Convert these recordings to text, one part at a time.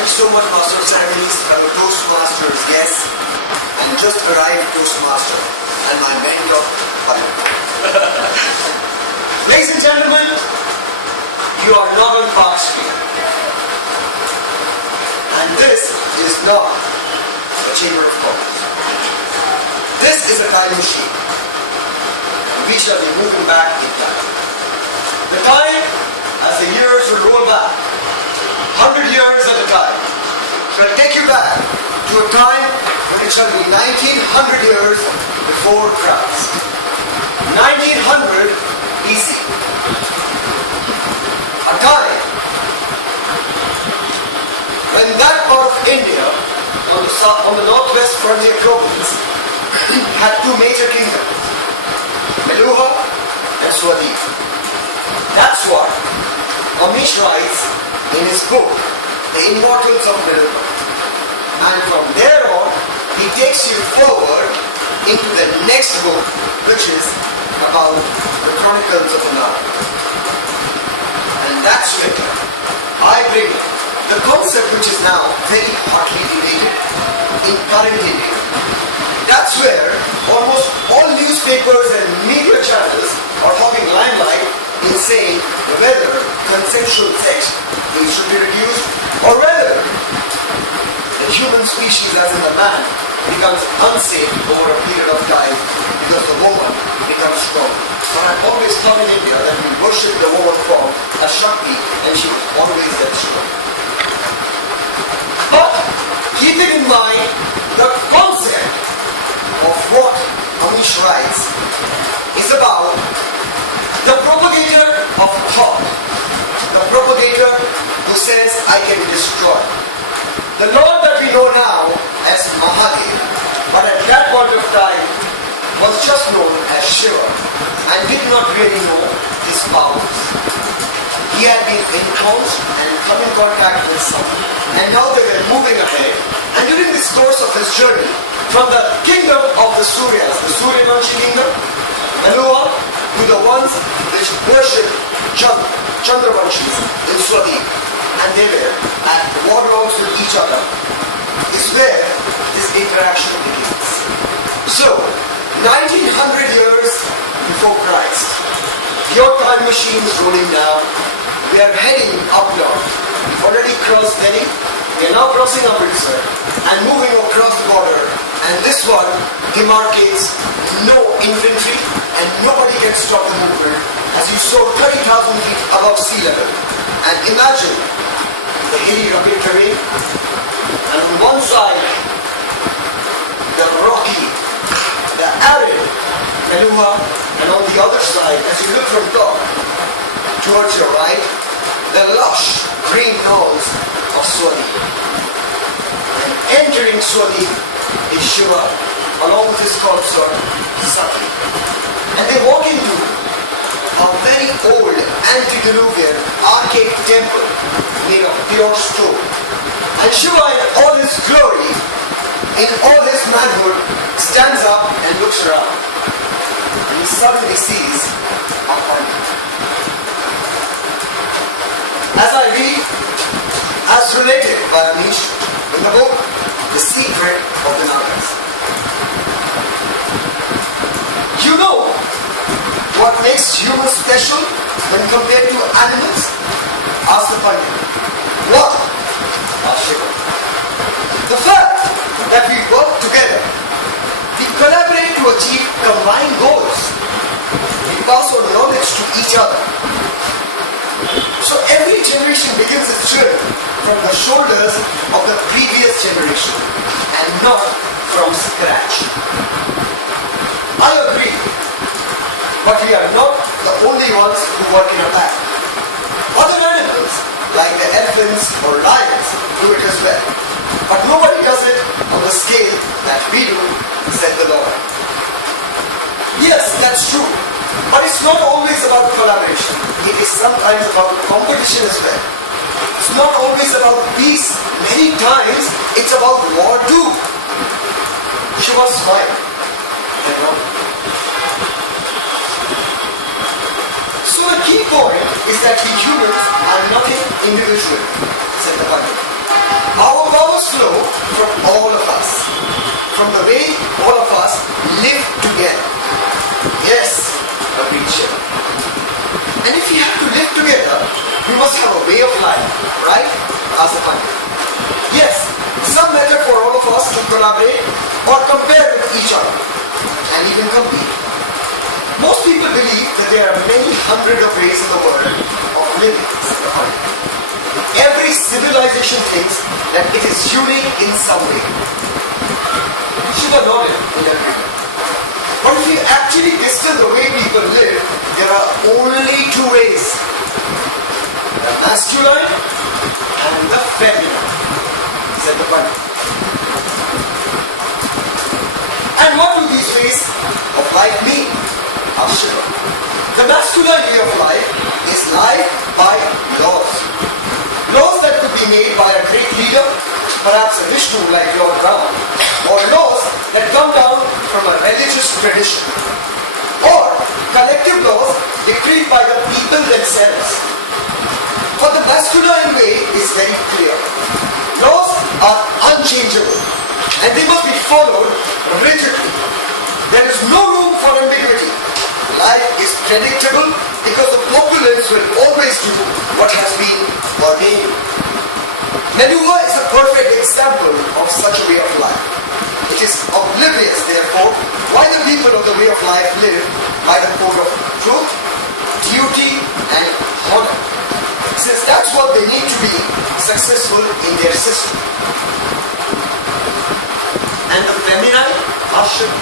Thank you so much, Master of Ceremonies, fellow Toastmasters, guests, and just arrived Toastmaster, and my mentor, Hari. Ladies and gentlemen, you are not on Park Street. And this is not a chamber of commerce. This is a time machine. We shall be moving back in time. The time, as the years will roll back, 100 years at a time, shall take you back to a time when it shall be 1900 years before Christ. 1900 BC. A time when that part of India, on the northwest frontier province, had two major kingdoms, Meluha and Swadhi. That's what Mishra writes in his book, The Immortals of Middle-earth. And from there on, he takes you forward into the next book, which is about the Chronicles of Anand. And that's when I bring the concept which is now very hotly debated in current India. That's where almost all newspapers and media channels are hogging limelight in saying whether consensual sex should be reduced or whether the human species, as in the man, becomes unsafe over a period of time because the woman becomes strong. And I've always thought in India that we worship the woman form as Shakti, and she was always that strong. But keeping in mind the concept of what Amish writes is about the propagator of thought, the propagator who says, I can destroy. The Lord that we know now as Mahadev, but at that point of time was just known as Shiva and did not really know his powers. He had been enthroned and come in contact with someone, and now they were moving ahead. And during this course of his journey, from the kingdom of the Suryas, the Suryavanshi kingdom, Meluha, to the ones which worship Chandravanshis in Swadhi, and they were at warlords with each other, is where this interaction begins. So, 1900 years before Christ, your time machine is rolling down. We are heading up north. We've already crossed Delhi. We are now crossing Amritsar and moving across the border. And this one demarcates no infantry and nobody can stop the movement as you soar 30,000 feet above sea level. And imagine the hilly rugged terrain, and on one side the rocky, the arid Meluha, and on the other side, as you look from top towards your right, the lush green knolls of Swadhi. And entering Swadhi is Shiva along with his consort Sati. And they walk into a very old antediluvian archaic temple made of pure stone. And Shiva in all his glory, in all his manhood, stands up and looks around. And he suddenly sees a hundred. As I read, as related by Amish in the book, The Secret of the Nagas. You know what makes humans special when compared to animals? Ask the Pandit. What? Ask Shiva. The fact that we work together, we collaborate to achieve combined goals, we pass on knowledge to each other. So every generation begins its journey from the shoulders of the previous generation and not from scratch. I agree, but we are not the only ones who work in a pack. Other animals, like the elephants or lions, do it as well. But nobody does it on the scale that we do, said the Lord. Yes, that's true. But it's not always about collaboration. It is sometimes about competition as well. It's not always about peace. Many times it's about war too. Shiva smiled. So the key point is that we humans are nothing individual, said the Pandit. Our powers flow from all of us, from the way all of us live together. Yes, agreed Shiva. And if we have to live together, we must have a way of life, right? Asked the Pandit. Yes, some method for all of us to collaborate or compare with each other and even compete. Most people believe that there are many hundreds of ways in the world of living, said the Pandit. Every civilization thinks that it is unique in some way. Shiva nodded in agreement. But if you actually distill the way people live, there are only two ways. The masculine and the feminine, said the Pandit. And what do these ways of life mean? Asked Shiva. The masculine way of life is life by laws. Laws that could be made by a great leader, perhaps a Vishnu like Lord Rama, or laws that come down from a religious tradition, or collective laws decreed by the people themselves. But the masculine way is very clear. Laws are unchangeable and they must be followed rigidly. There is no room for ambiguity. Life is predictable because the populace will always do what has been ordained. Maneuver is a perfect example of such a way of life. It is oblivious, therefore, why the people of the way of life live by the code of truth, duty, and honor, since that's what they need to be successful in their system. And the feminine ashram.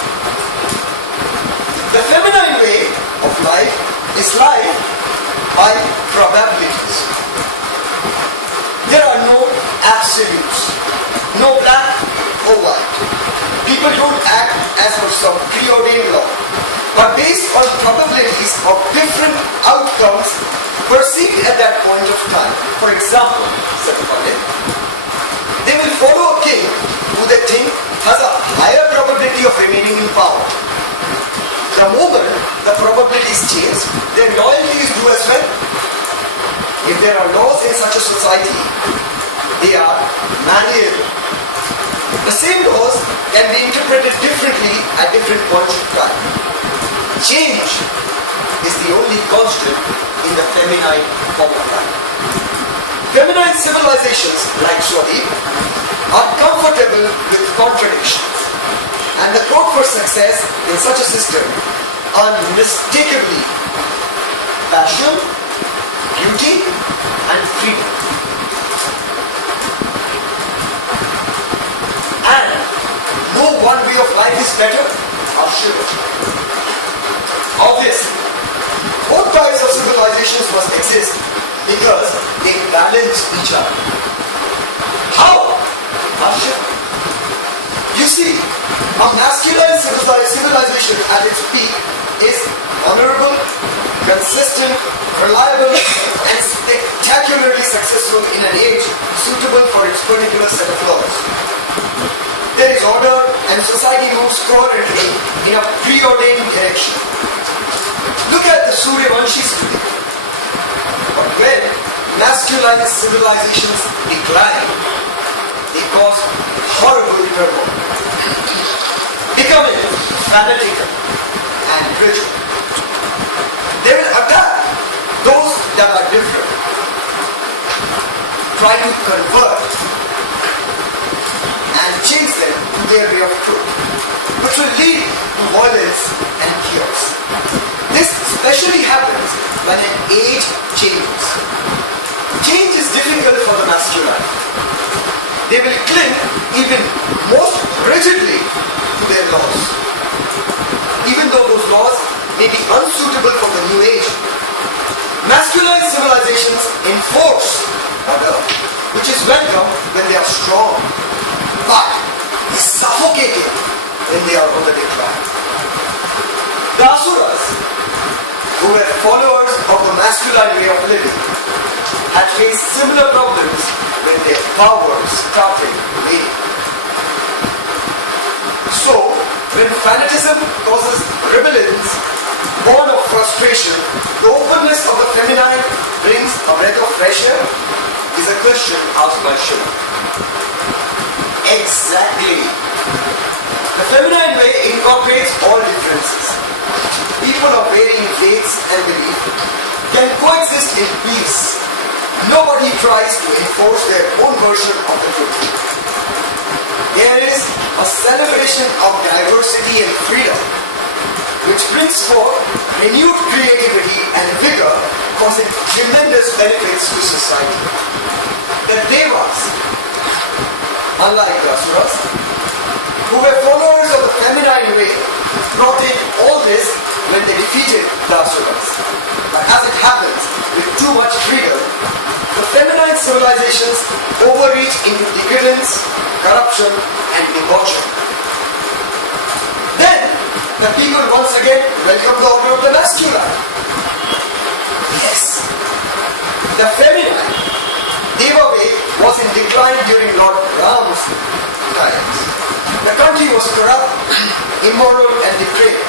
The feminine way of life is life by probabilities. There are no absolutes, no black or white. People don't act as per some preordained law, but based on probabilities of different outcomes perceived at that point of time. For example, said the Pandit, they will follow a king who they think has a higher probability of remaining in power. The moment the probabilities change, their loyalties do as well. If there are laws in such a society, they are malleable. The same laws can be interpreted differently at different points of time. Change is the only constant in the feminine form of life. Feminine civilizations like Swadeep are comfortable with contradictions. And the code for success in such a system unmistakably passion, beauty, and freedom. And no one way of life is better or sure. Obviously, both types of civilizations must exist because they balance each other. How? Sure. You see, a masculine civilization at its peak is honorable, consistent, reliable, and spectacularly successful in an age suitable for its particular set of laws. There is order and society moves coherently in a preordained direction. Look at the Suryavanshis today. But when masculine civilizations decline, they cause horrible turmoil, becoming fanatical and rigid. They will attack those that are different, try to convert and change them to their way of truth, which will lead to violence and chaos. This especially happens when an age changes. Change is difficult for the masculine. They will cling even most rigidly to their laws, even though those laws may be unsuitable for the new age. Masculine civilizations enforce order, which is welcome when they are strong, but is suffocating when they are on the decline. The Asuras, who were followers of the masculine way of living, had faced similar problems when their power started to wane. So, when fanatism causes rebellions born of frustration, the openness of the feminine brings a breath of fresh air, is a question asked by Shiva. Exactly. The feminine way incorporates all differences. People of varying faiths and beliefs can coexist in peace. Nobody tries to enforce their own version of the truth. There is a celebration of diversity and freedom, which brings forth renewed creativity and vigor, causing tremendous benefits to society. The Devas, unlike the Asuras, who were followers of the feminine way, brought in all this when they defeated the Asuras. But as it happens, with too much freedom, the feminine civilizations overreach into decadence, corruption, and debauchery. Then, the people once again welcome the order of the masculine. Yes, the feminine Deva way was in decline during Lord Ram's times. The country was corrupt, immoral, and depraved.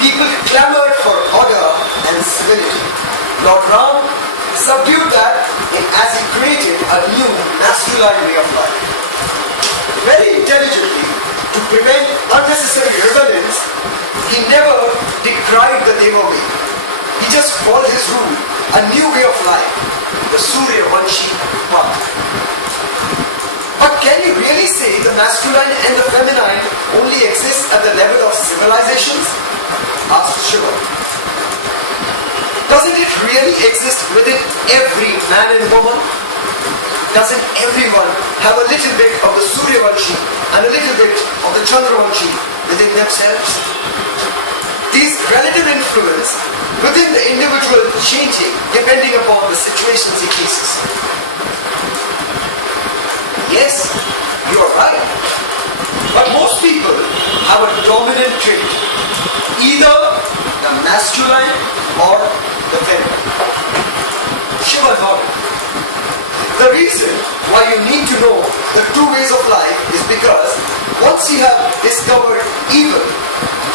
People clamored for order and civility. Lord Ram subdued that as he created a new masculine way of life. Very intelligently, to prevent unnecessary rebellions, he never decried the Deva way. He just called his rule a new way of life, the Surya Vanshi path. But can you really say the masculine and the feminine only exist at the level of civilizations? Asked Shiva. Doesn't it really exist within every man and woman? Doesn't everyone have a little bit of the Surya Vanshi and a little bit of the Chandra Vanshi within themselves? These relative influence within the individual changing depending upon the situations he faces. Yes, you are right. But most people have a dominant trait, either the masculine or the feminine. Shiva nodded. The reason why you need to know the two ways of life is because once you have discovered evil,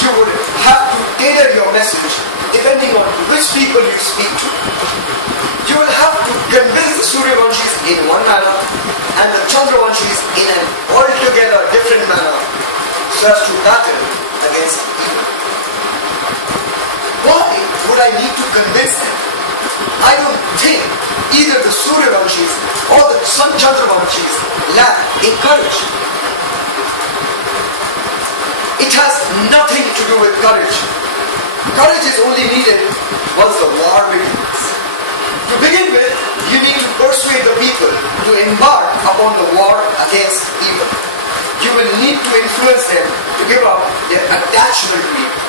you would have to tailor your message depending on which people you speak to. You will have to convince the Surya Vanshis in one manner and the Chandra Vanshis in an altogether different manner so as to battle against evil. Why would I need to convince them? I don't think either the Surya Vanshis or the Chandra Vanshis lack in courage. It has nothing to do with courage. Courage is only needed once the war begins. To begin with, you need to persuade the people to embark upon the war against evil. You will need to influence them to give up their attachment to evil.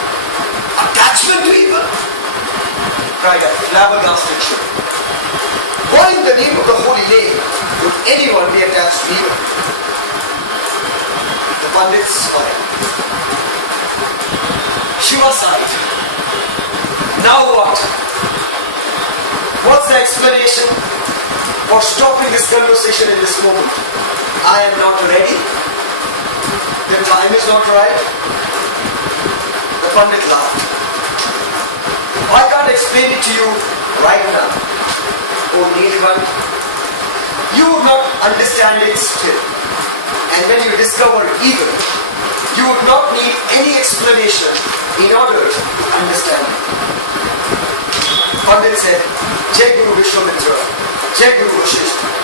Attachment to evil? Cried a flabbergasted Shiva. Why in the name of the holy name would anyone be attached to evil? The Pandits smiled. Shiva sighed. Now what? What's the explanation for stopping this conversation in this moment? I am not ready. The time is not right. The Pandit laughed. I can't explain it to you right now. Oh Nilvan, you would not understand it still. And when you discover evil, you would not need any explanation in order to understand it. Pandit said, Jai Guru Vishwamitra, Jai Guru Vashishta.